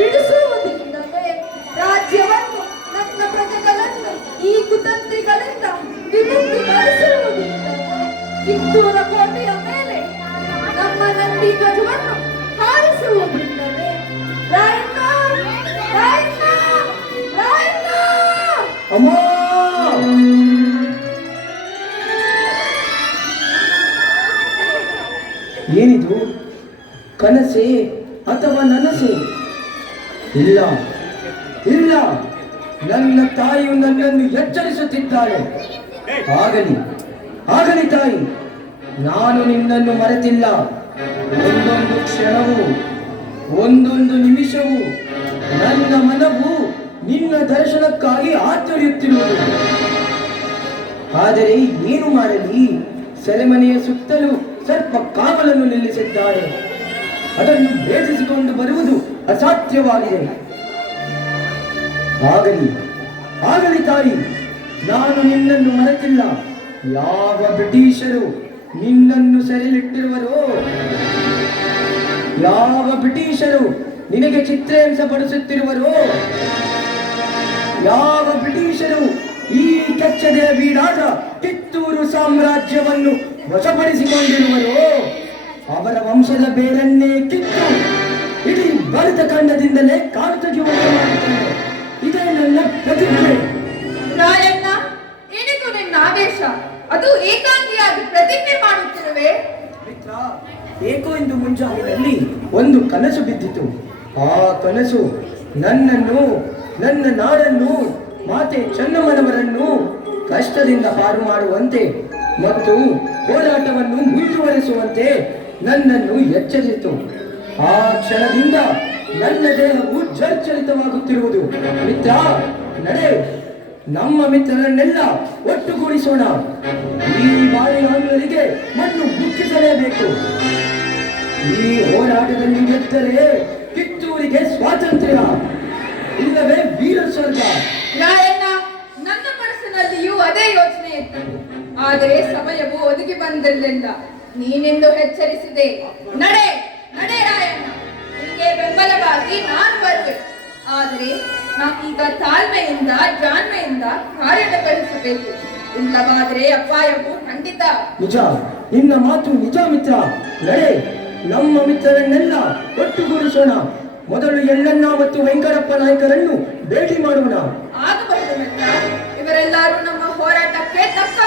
ಬಿಡಿಸುವುದಿಲ್ಲವೇ? ರಾಜ್ಯವನ್ನು ನನ್ನ ಪ್ರಜೆಗಳನ್ನು ಈ ಕುತಂತ್ರಿಗಳಿಂದ ವಿಮುಕ್ತಿಗೊಳಿಸುವುದಿಲ್ಲವೇ? ಕಿತ್ತೂರ ಕೋಟೆಯ ಮೇಲೆ ನಮ್ಮ ನಂದಿ ಧ್ವಜವನ್ನು ಹಾರಿಸುವುದಿಲ್ಲವೇ? ರಾಯಣ್ಣ, ರಾಯಣ್ಣ, ರಾಯಣ್ಣ! ಅಮ್ಮ, ಏನಿದು? ಕನಸೆ ಅಥವಾ ನನಸೆ? ಇಲ್ಲ ಇಲ್ಲ, ನನ್ನ ತಾಯಿಯು ನನ್ನನ್ನು ಎಚ್ಚರಿಸುತ್ತಿದ್ದಾಳೆ. ಆಗಲಿ ಆಗಲಿ ತಾಯಿ, ನಾನು ನಿನ್ನನ್ನು ಮರೆತಿಲ್ಲ. ಒಂದೊಂದು ಕ್ಷಣವೂ, ಒಂದೊಂದು ನಿಮಿಷವೂ ನನ್ನ ಮನವು ನಿನ್ನ ದರ್ಶನಕ್ಕಾಗಿ ಆತೊರೆಯುತ್ತಿರುವುದು. ಆದರೆ ಏನು ಮಾಡಲಿ? ಸೆರೆಮನೆಯ ಸುತ್ತಲೂ ಸರ್ಪ ಕಾವಲನ್ನು ನಿಲ್ಲಿಸಿದ್ದಾರೆ. ಅದನ್ನು ಭೇದಿಸಿಕೊಂಡು ಬರುವುದು ಅಸಾಧ್ಯವಾಗಿದೆ. ಆಗಲಿ ಆಗಲಿ ತಾಯಿ, ನಾನು ನಿನ್ನನ್ನು ಮರೆತಿಲ್ಲ. ಯಾವ ಬ್ರಿಟಿಷರು ನಿನ್ನನ್ನು ಸೆರೆಲಿಟ್ಟಿರುವರೋ, ಯಾವ ಬ್ರಿಟಿಷರು ನಿನಗೆ ಚಿತ್ರಹಿಂಸೆ ಪಡಿಸುತ್ತಿರುವರೋ, ಯಾವ ಬ್ರಿಟಿಷರು ಈ ಕೆಚ್ಚದೆಯ ಬೀಡಾದ ಕಿತ್ತೂರು ಸಾಮ್ರಾಜ್ಯವನ್ನು ವಶಪಡಿಸಿಕೊಂಡಿರುವರೋ, ಅವರ ವಂಶದ ಬೇರನ್ನೇ ಕಿತ್ತು ಇಡೀ ಭಾರತ ಖಂಡದಿಂದಲೇ ಕಾಲು ತೆಗೆಯುವಂತೆ ಮಾಡುತ್ತೇನೆ. ಇದೇ ನನ್ನ ಪ್ರತಿಜ್ಞೆ. ರಾಯಣ್ಣ, ಏನಿದು ನಿನ್ನ ಆವೇಶ? ಅದು ಏಕಾಂಗಿಯಾಗಿ ಪ್ರತಿಜ್ಞೆ ಮಾಡುತ್ತಿರುವೆ? ಮಿತ್ರ, ಏಕೋ ಇಂದು ಮುಂಜಾವಿನಲ್ಲಿ ಒಂದು ಕನಸು ಬಿದ್ದಿತು. ಆ ಕನಸು ನನ್ನನ್ನು, ನನ್ನ ನಾಡನ್ನು, ಮಾತೆ ಚೆನ್ನಮ್ಮನವರನ್ನು ಕಷ್ಟದಿಂದ ಪಾರು ಮಾಡುವಂತೆ ಮತ್ತು ಹೋರಾಟವನ್ನು ಮುಂದುವರಿಸುವಂತೆ ನನ್ನನ್ನು ಎಚ್ಚರಿಸಿತು. ಆ ಕ್ಷಣದಿಂದ ನನ್ನ ದೇಹವು ಜರ್ಜರಿತವಾಗುತ್ತಿರುವುದು. ಮಿತ್ರ, ನಡೆ, ನಮ್ಮ ಮಿತ್ರರನ್ನೆಲ್ಲ ಒಟ್ಟುಗೂಡಿಸೋಣ. ಈ ಬಾಯಿಗಾಂಗರಿಗೆ ಮಣ್ಣು ಮುಕ್ಕಿಸಲೇಬೇಕು. ಈ ಹೋರಾಟದಲ್ಲಿ ಗೆದ್ದರೆ ಕಿತ್ತೂರಿಗೆ ಸ್ವಾತಂತ್ರ್ಯ, ಇಲ್ಲವೇ ವೀರ ಸ್ವರ್ಗ. ರಾಯಣ್ಣ, ನನ್ನ ಮನಸ್ಸಿನಲ್ಲಿಯೂ ಅದೇ ಯೋಚನೆ ಇತ್ತು. ಆದರೆ ಸಮಯವು ಒದಗಿ ಬಂದಿರಲಿಲ್ಲ. ನೀನೆಂದು ಎಚ್ಚರಿಸಿದೆ. ನಡೆ ನಡೆ ರಾಯಣ್ಣ, ನಿನಗೆ ಬೆಂಬಲವಾಗಿ ನಾನು ಬರುವೆ. ಆದರೆ ನಾವೀಗ ತಾಳ್ಮೆಯಿಂದ, ಜಾಣ್ಮೆಯಿಂದ ಕಾರ್ಯನಿರ್ವಹಿಸಬೇಕು. ಇಲ್ಲವಾದರೆ ಅಪಾಯವು ಖಂಡಿತ. ನಿಜ, ನಿನ್ನ ಮಾತು ನಿಜ ಮಿತ್ರ. ನಡೆ, ನಮ್ಮ ಮಿತ್ರರನ್ನೆಲ್ಲ ಒಟ್ಟುಗೂಡಿಸೋಣ. ಮೊದಲು ಯಳ್ಳಣ್ಣ ಮತ್ತು ವೆಂಕಟಪ್ಪ ನಾಯಕರನ್ನು ಭೇಟಿ ಮಾಡೋಣ. ಆಗಬಹುದು ಮಿತ್ರ. ಇವರೆಲ್ಲರೂ ನಮ್ಮ ಹೋರಾಟಕ್ಕೆ ತಕ್ಕ